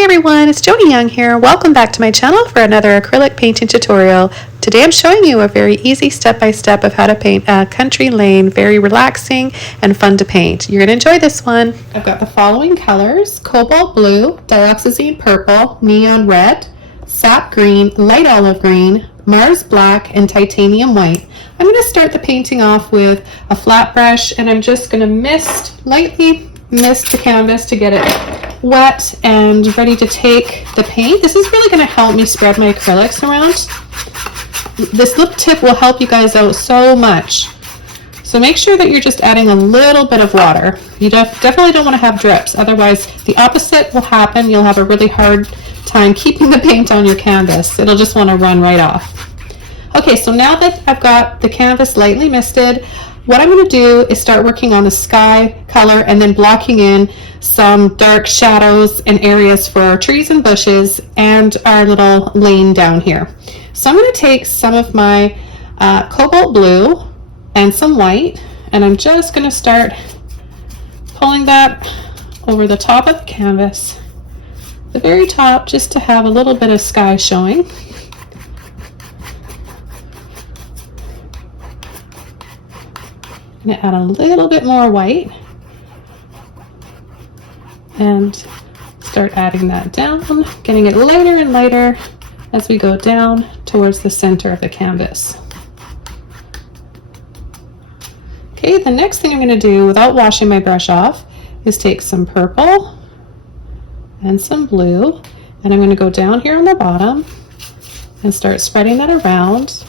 Hi everyone, it's Joni Young here. Welcome back to my channel for another acrylic painting tutorial. Today I'm showing you a very easy step-by-step of how to paint a country lane, very relaxing and fun to paint. You're going to enjoy this one. I've got the following colors: cobalt blue, dioxazine purple, neon red, sap green, light olive green, Mars black, and titanium white. I'm going to start the painting off with a flat brush, and I'm just going to lightly mist the canvas to get it wet and ready to take the paint. This is really going to help me spread my acrylics around. This little tip will help you guys out so much. So make sure that you're just adding a little bit of water. You definitely don't want to have drips, otherwise the opposite will happen. You'll have a really hard time keeping the paint on your canvas. It'll just want to run right off. Okay, so now that I've got the canvas lightly misted, what I'm going to do is start working on the sky color and then blocking in some dark shadows and areas for our trees and bushes and our little lane down here. So I'm going to take some of my cobalt blue and some white, and I'm just going to start pulling that over the top of the canvas, the very top, just to have a little bit of sky showing. I'm going to add a little bit more white and start adding that down, getting it lighter and lighter as we go down towards the center of the canvas. Okay, the next thing I'm going to do without washing my brush off is take some purple and some blue, and I'm going to go down here on the bottom and start spreading that around.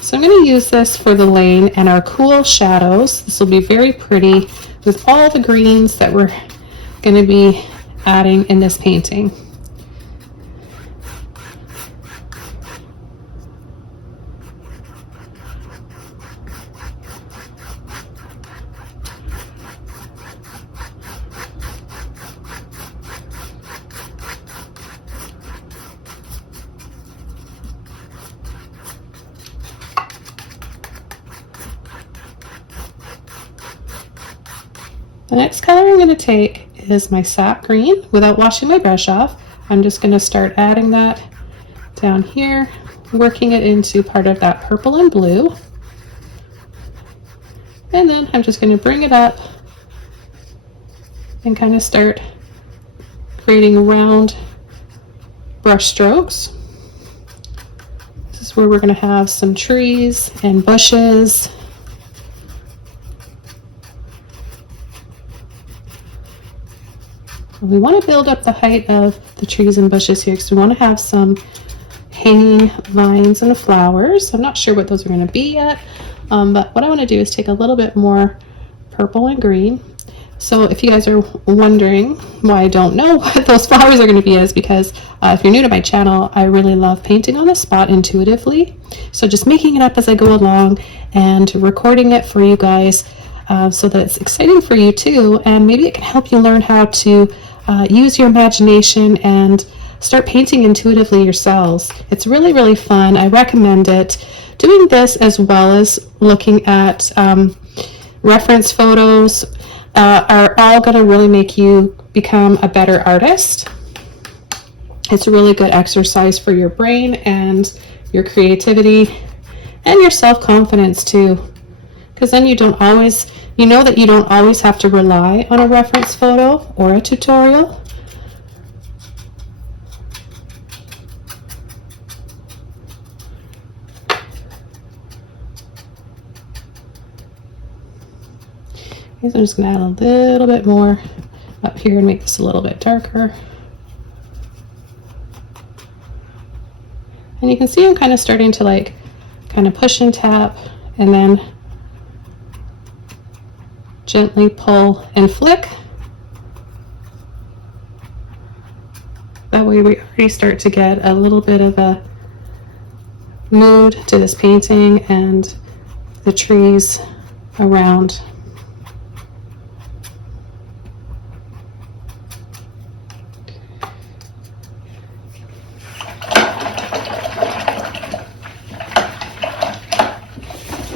So I'm going to use this for the lane and our cool shadows. This will be very pretty with all the greens that we're going to be adding in this painting. The next color I'm going to take is my sap green. Without washing my brush off, I'm just going to start adding that down here, working it into part of that purple and blue. And then I'm just going to bring it up and kind of start creating round brush strokes. This is where we're going to have some trees and bushes. We want to build up the height of the trees and bushes here because we want to have some hanging vines and flowers. I'm not sure what those are going to be yet, but what I want to do is take a little bit more purple and green. So if you guys are wondering why I don't know what those flowers are going to be, is because if you're new to my channel, I really love painting on the spot intuitively. So just making it up as I go along and recording it for you guys so that it's exciting for you too, and maybe it can help you learn how to use your imagination and start painting intuitively yourselves. It's really, really fun. I recommend it. Doing this as well as looking at reference photos are all going to really make you become a better artist. It's a really good exercise for your brain and your creativity and your self-confidence too, because then you know that you don't always have to rely on a reference photo or a tutorial. Okay, so I'm just going to add a little bit more up here and make this a little bit darker. And you can see I'm kind of starting to kind of push and tap and then gently pull and flick. That way we already start to get a little bit of a mood to this painting and the trees around.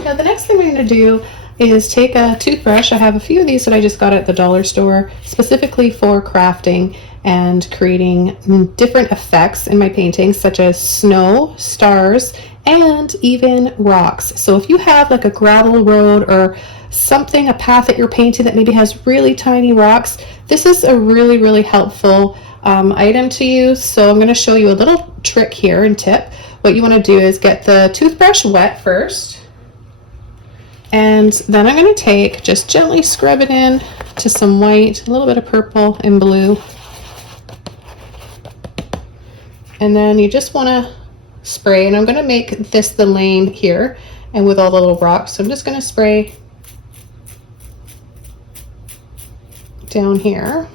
Now the next thing we're going to do is take a toothbrush. I have a few of these that I just got at the dollar store specifically for crafting and creating different effects in my paintings, such as snow, stars, and even rocks. So if you have like a gravel road or something, a path that you're painting that maybe has really tiny rocks, this is a really helpful item to use. So I'm going to show you a little trick here and tip. What you want to do is get the toothbrush wet first, and then I'm going to take, just gently scrub it in to some white, a little bit of purple and blue, and then you just want to spray. And I'm going to make this the lane here, and with all the little rocks, so I'm just going to spray down here.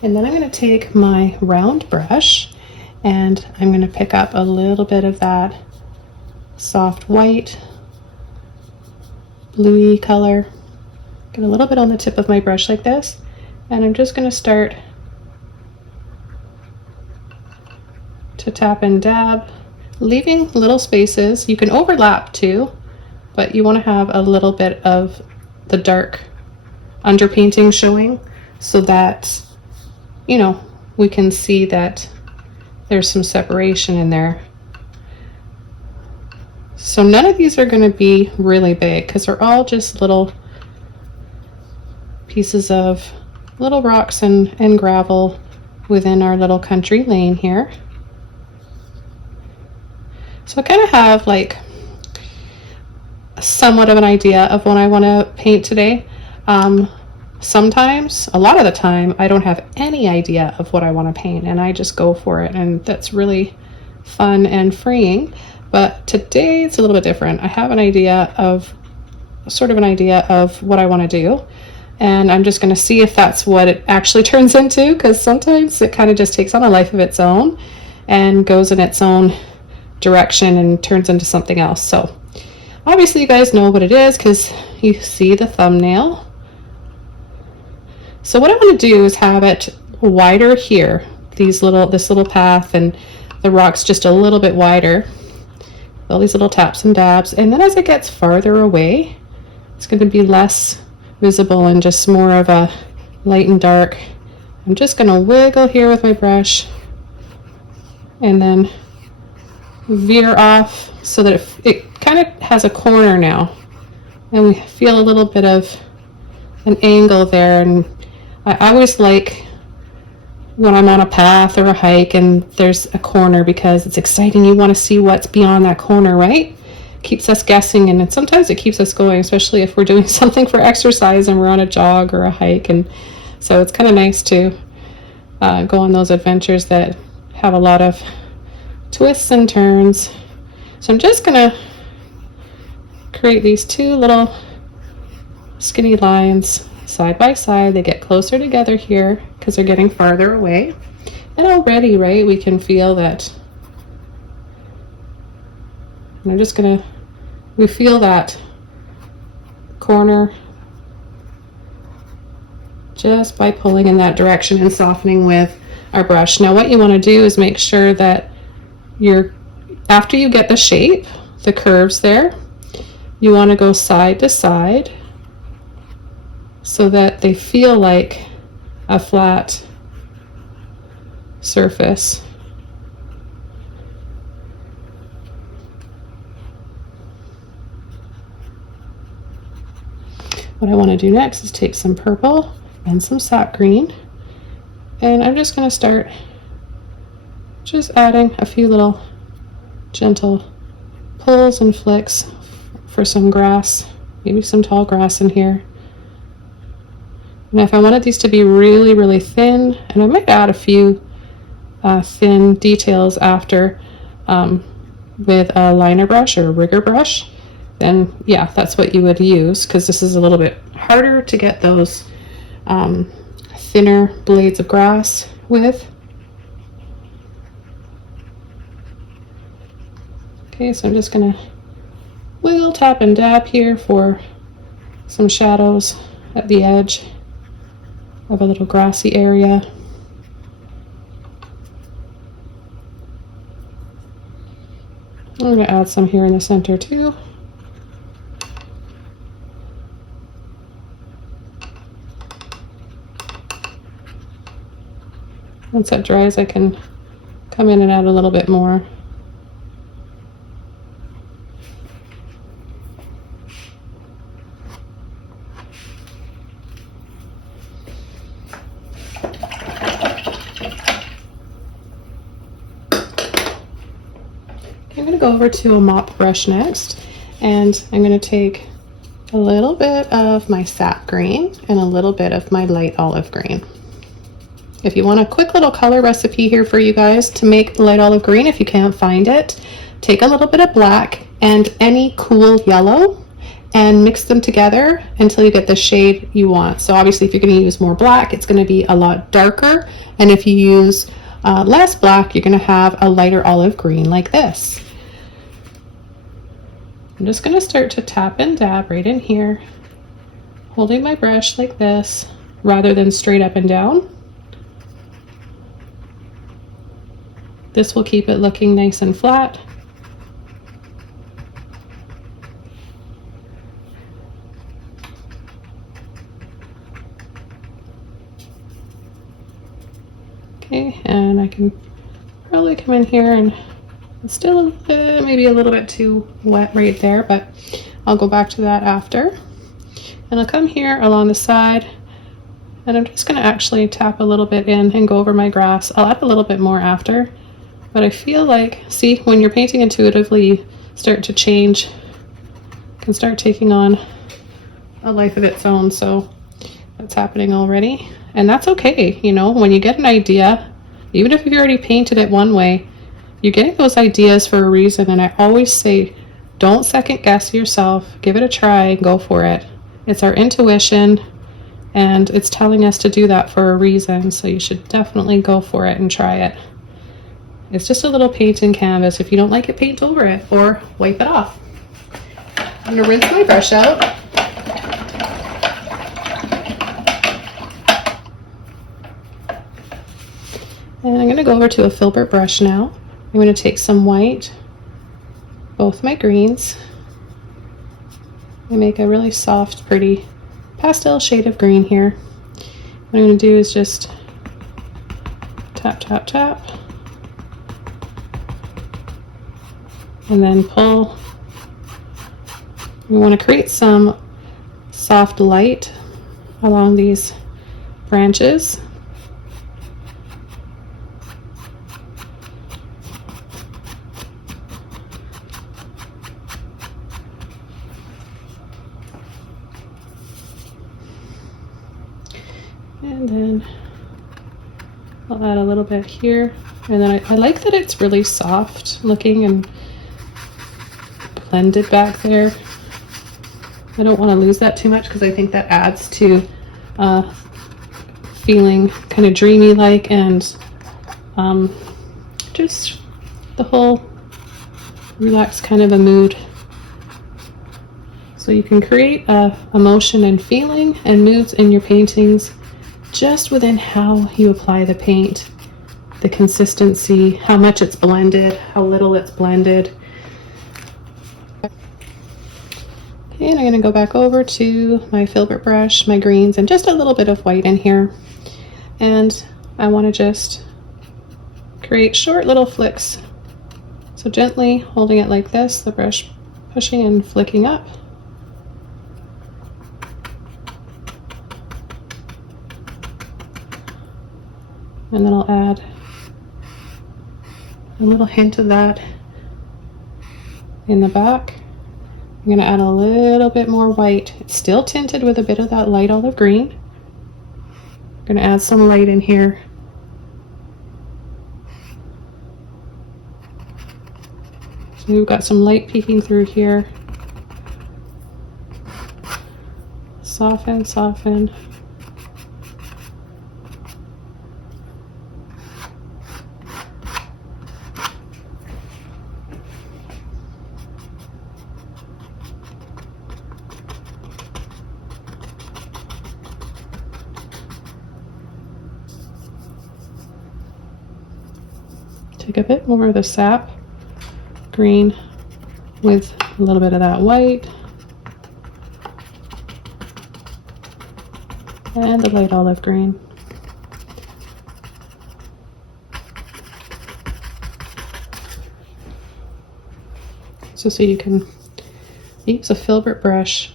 And then I'm going to take my round brush and I'm going to pick up a little bit of that soft white, bluey color. Get a little bit on the tip of my brush like this, and I'm just going to start to tap and dab, leaving little spaces. You can overlap too, but you want to have a little bit of the dark underpainting showing so that, you know, we can see that there's some separation in there. So none of these are going to be really big because they're all just little pieces of little rocks and gravel within our little country lane here. So I kind of have like somewhat of an idea of what I want to paint today. Sometimes, a lot of the time, I don't have any idea of what I want to paint and I just go for it, and that's really fun and freeing. But today it's a little bit different. I have an idea of, sort of an idea of what I want to do, and I'm just going to see if that's what it actually turns into, because sometimes it kind of just takes on a life of its own and goes in its own direction and turns into something else. So obviously you guys know what it is because you see the thumbnail. So what I want to do is have it wider here, this little path, and the rocks just a little bit wider, all these little taps and dabs, and then as it gets farther away, it's going to be less visible and just more of a light and dark. I'm just going to wiggle here with my brush and then veer off so that it kind of has a corner now, and we feel a little bit of an angle there. And I always like when I'm on a path or a hike and there's a corner, because it's exciting. You want to see what's beyond that corner, right? Keeps us guessing, and sometimes it keeps us going, especially if we're doing something for exercise and we're on a jog or a hike. And so it's kind of nice to go on those adventures that have a lot of twists and turns. So I'm just gonna create these two little skinny lines side by side. They get closer together here because they're getting farther away, and already, right, we can feel that. And I'm just gonna, we feel that corner just by pulling in that direction and softening with our brush. Now what you want to do is make sure that after you get the shape, the curves there, you want to go side to side so that they feel like a flat surface. What I want to do next is take some purple and some sap green, and I'm just going to start just adding a few little gentle pulls and flicks for some grass, maybe some tall grass in here. And if I wanted these to be really, really thin, and I might add a few thin details after with a liner brush or a rigger brush, then yeah, that's what you would use, because this is a little bit harder to get those thinner blades of grass with. Okay, so I'm just gonna wiggle, tap, and dab here for some shadows at the edge of a little grassy area. I'm going to add some here in the center too. Once that dries, I can come in and add a little bit more. I'm going to go over to a mop brush next, and I'm going to take a little bit of my sap green and a little bit of my light olive green. If you want a quick little color recipe here for you guys to make the light olive green, if you can't find it, take a little bit of black and any cool yellow and mix them together until you get the shade you want. So obviously if you're going to use more black, it's going to be a lot darker, and if you use less black, you're going to have a lighter olive green like this. I'm just going to start to tap and dab right in here, holding my brush like this rather than straight up and down. This will keep it looking nice and flat. Okay, and I can probably come in here, and it's still maybe a little bit too wet right there, but I'll go back to that after. And I'll come here along the side, and I'm just going to actually tap a little bit in and go over my grass. I'll add a little bit more after, but I feel like, see, when you're painting intuitively, you start to change, can start taking on a life of its own. So that's happening already, and that's okay. You know, when you get an idea, even if you've already painted it one way, you're getting those ideas for a reason. And I always say, don't second guess yourself, give it a try and go for it. It's our intuition, and it's telling us to do that for a reason, so you should definitely go for it and try it. It's just a little paint and canvas. If you don't like it, paint over it or wipe it off. I'm going to rinse my brush out. And I'm going to go over to a Filbert brush now. I'm going to take some white, both my greens, and make a really soft, pretty pastel shade of green here. What I'm going to do is just tap, tap, tap, and then pull. We want to create some soft light along these branches. And then I'll add a little bit here, and then I like that it's really soft looking and blended back there. I don't want to lose that too much because I think that adds to feeling kind of dreamy like, and just the whole relaxed kind of a mood. So you can create emotion and feeling and moods in your paintings just within how you apply the paint, the consistency, how much it's blended, how little it's blended. Okay, and I'm going to go back over to my Filbert brush, my greens, and just a little bit of white in here. And I want to just create short little flicks. So gently holding it like this, the brush pushing and flicking up. And then I'll add a little hint of that in the back. I'm going to add a little bit more white. It's still tinted with a bit of that light olive green. I'm going to add some light in here. So we've got some light peeking through here. Soften, soften. take a bit more of the sap green with a little bit of that white and the light olive green. So you can use a Filbert brush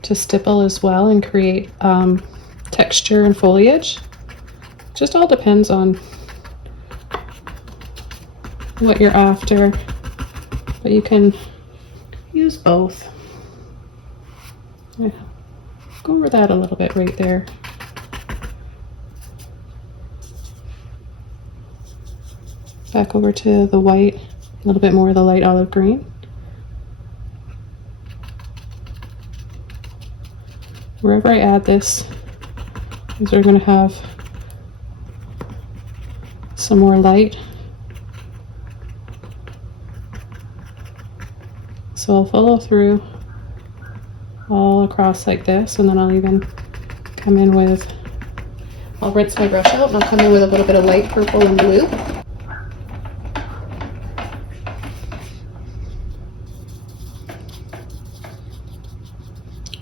to stipple as well and create texture and foliage. Just all depends on what you're after, but you can use both. Yeah. Go over that a little bit right there. Back over to the white, a little bit more of the light olive green. Wherever I add this, these are going to have some more light. So I'll follow through all across like this, and then I'll even come in with, I'll rinse my brush out and I'll come in with a little bit of light purple and blue.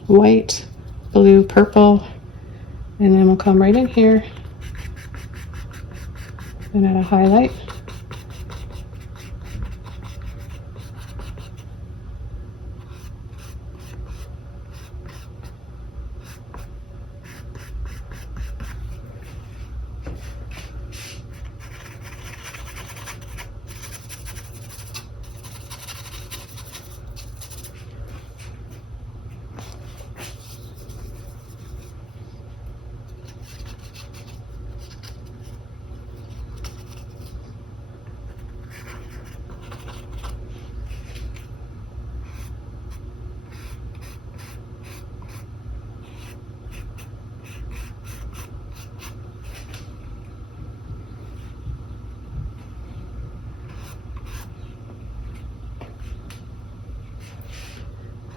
White, blue, purple, and then we'll come right in here and add a highlight.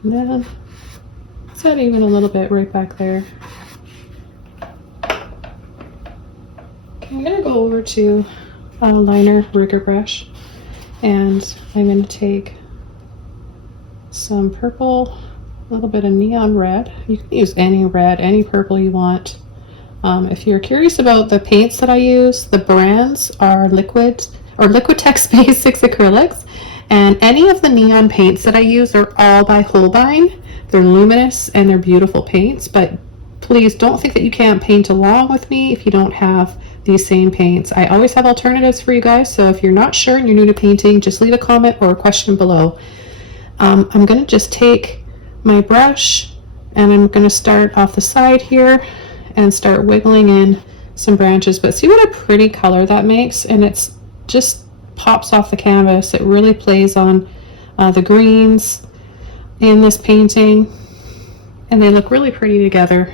And then set even a little bit right back there. I'm going to go over to a liner rigger brush, and I'm going to take some purple, a little bit of neon red. You can use any red, any purple you want. If you're curious about the paints that I use, the brands are Liquid or Liquitex Basics Acrylics. And any of the neon paints that I use are all by Holbein. They're luminous and they're beautiful paints, but please don't think that you can't paint along with me if you don't have these same paints. I always have alternatives for you guys, so if you're not sure and you're new to painting, just leave a comment or a question below. I'm going to just take my brush and I'm going to start off the side here and start wiggling in some branches, but see what a pretty color that makes, and it's just pops off the canvas. It really plays on the greens in this painting, and they look really pretty together.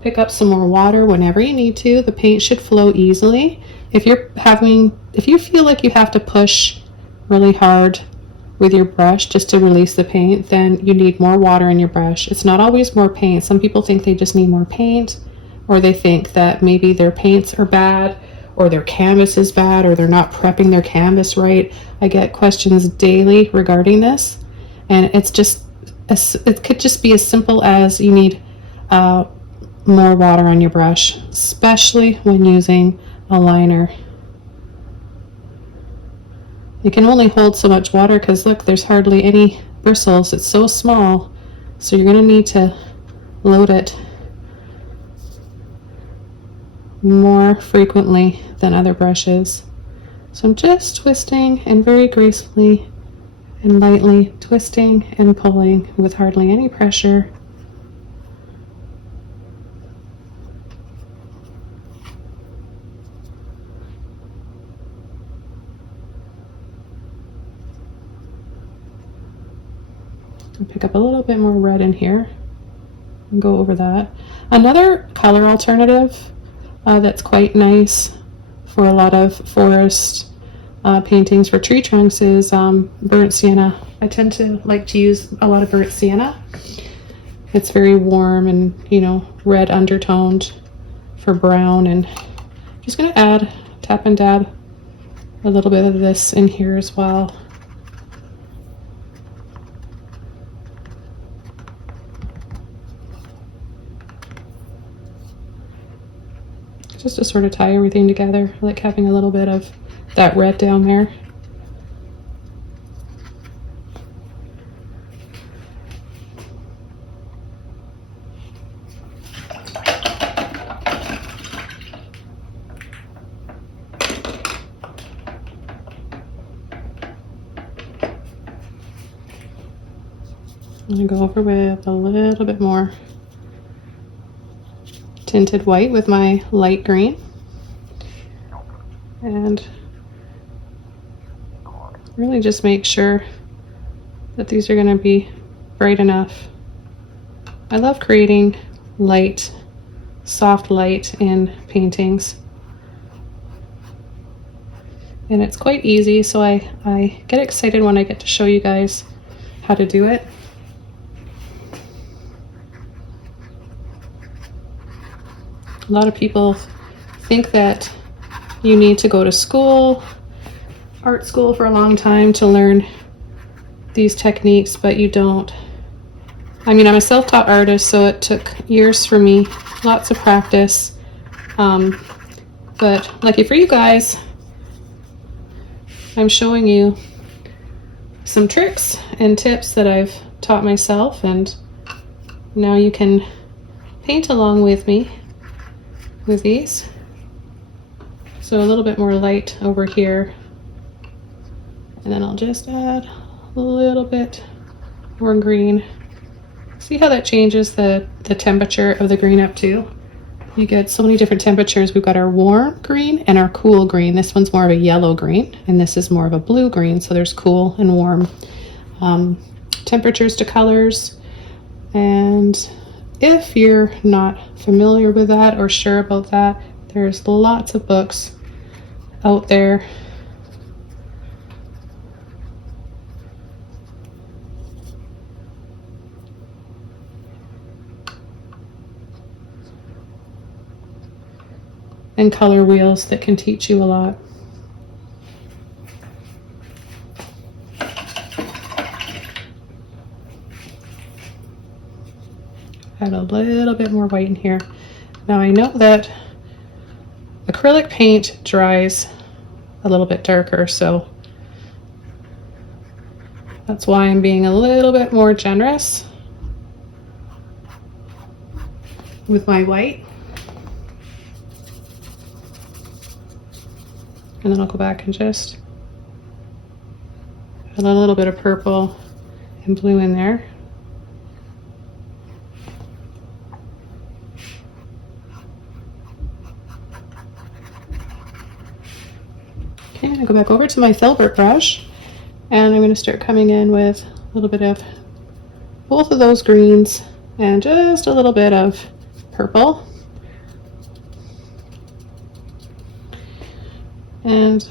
Pick up some more water whenever you need to. The paint should flow easily. If you feel like you have to push really hard with your brush just to release the paint, then you need more water in your brush. It's not always more paint. Some people think they just need more paint, or they think that maybe their paints are bad, or their canvas is bad, or they're not prepping their canvas right. I get questions daily regarding this, and it could just be as simple as you need more water on your brush, especially when using a liner. You can only hold so much water because look, there's hardly any bristles. It's so small, so you're going to need to load it more frequently than other brushes. So I'm just twisting and very gracefully and lightly twisting and pulling with hardly any pressure. And pick up a little bit more red in here and go over that. Another color alternative that's quite nice for a lot of forest paintings for tree trunks is burnt sienna. I tend to like to use a lot of burnt sienna. It's very warm and, you know, red undertoned for brown. And I'm just gonna add, tap and dab a little bit of this in here as well. Just to sort of tie everything together. I like having a little bit of that red down there. I'm gonna go over with a little bit more tinted white with my light green, and really just make sure that these are going to be bright enough. I love creating light, soft light in paintings, and it's quite easy, so I get excited when I get to show you guys how to do it. A lot of people think that you need to go to school, art school for a long time to learn these techniques, but you don't. I mean, I'm a self-taught artist, so it took years for me, lots of practice. But lucky for you guys, I'm showing you some tricks and tips that I've taught myself, and now you can paint along with me with these. So a little bit more light over here, and then I'll just add a little bit more green. See how that changes the temperature of the green up too? You get so many different temperatures. We've got our warm green and our cool green. This one's more of a yellow green, and this is more of a blue green, so there's cool and warm temperatures to colors. And if you're not familiar with that or sure about that, there's lots of books out there. And color wheels that can teach you a lot. Add a little bit more white in here. Now I know that acrylic paint dries a little bit darker, so that's why I'm being a little bit more generous with my white. And then I'll go back and just add a little bit of purple and blue in there. Okay, I'm gonna go back over to my Filbert brush, and I'm gonna start coming in with a little bit of both of those greens and just a little bit of purple. And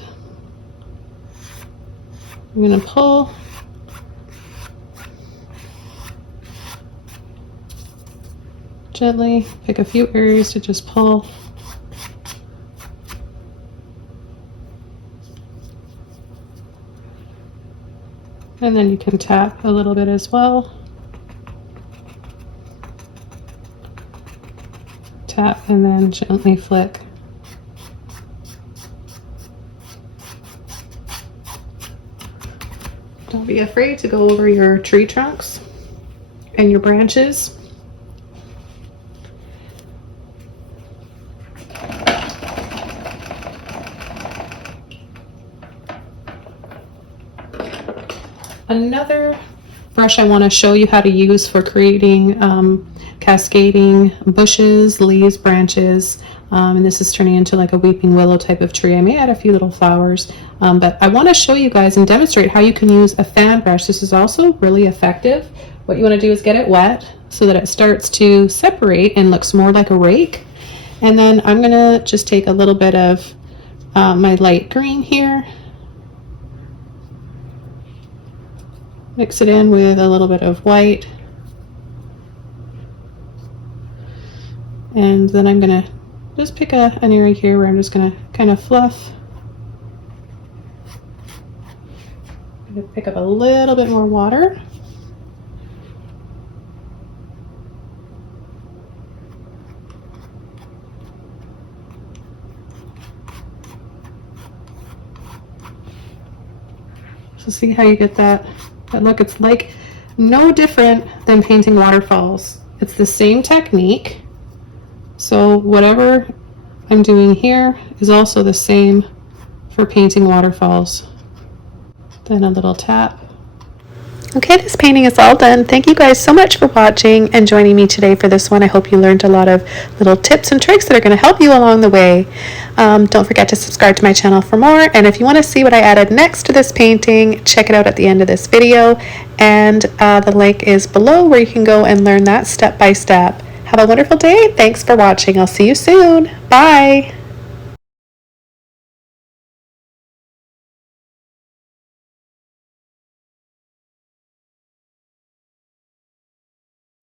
I'm going to pull gently, pick a few areas to just pull. And then you can tap a little bit as well. Tap and then gently flick. Don't be afraid to go over your tree trunks and your branches. Another brush I want to show you how to use for creating cascading bushes, leaves, branches, and this is turning into like a weeping willow type of tree. I may add a few little flowers, but I want to show you guys and demonstrate how you can use a fan brush. This is also really effective. What you want to do is get it wet so that it starts to separate and looks more like a rake. And then I'm going to just take a little bit of my light green here, mix it in with a little bit of white, And then I'm gonna just pick an area here where I'm just gonna kind of fluff. I'm gonna pick up a little bit more water. So see how you get that look? It's like no different than painting waterfalls. It's the same technique. So whatever I'm doing here is also the same for painting waterfalls. Then a little tap. Okay, this painting is all done. Thank you guys so much for watching and joining me today for this one. I hope you learned a lot of little tips and tricks that are going to help you along the way. Don't forget to subscribe to my channel for more. And if you want to see what I added next to this painting, check it out at the end of this video. And the link is below where you can go and learn that step by step. Have a wonderful day. Thanks for watching. I'll see you soon. Bye.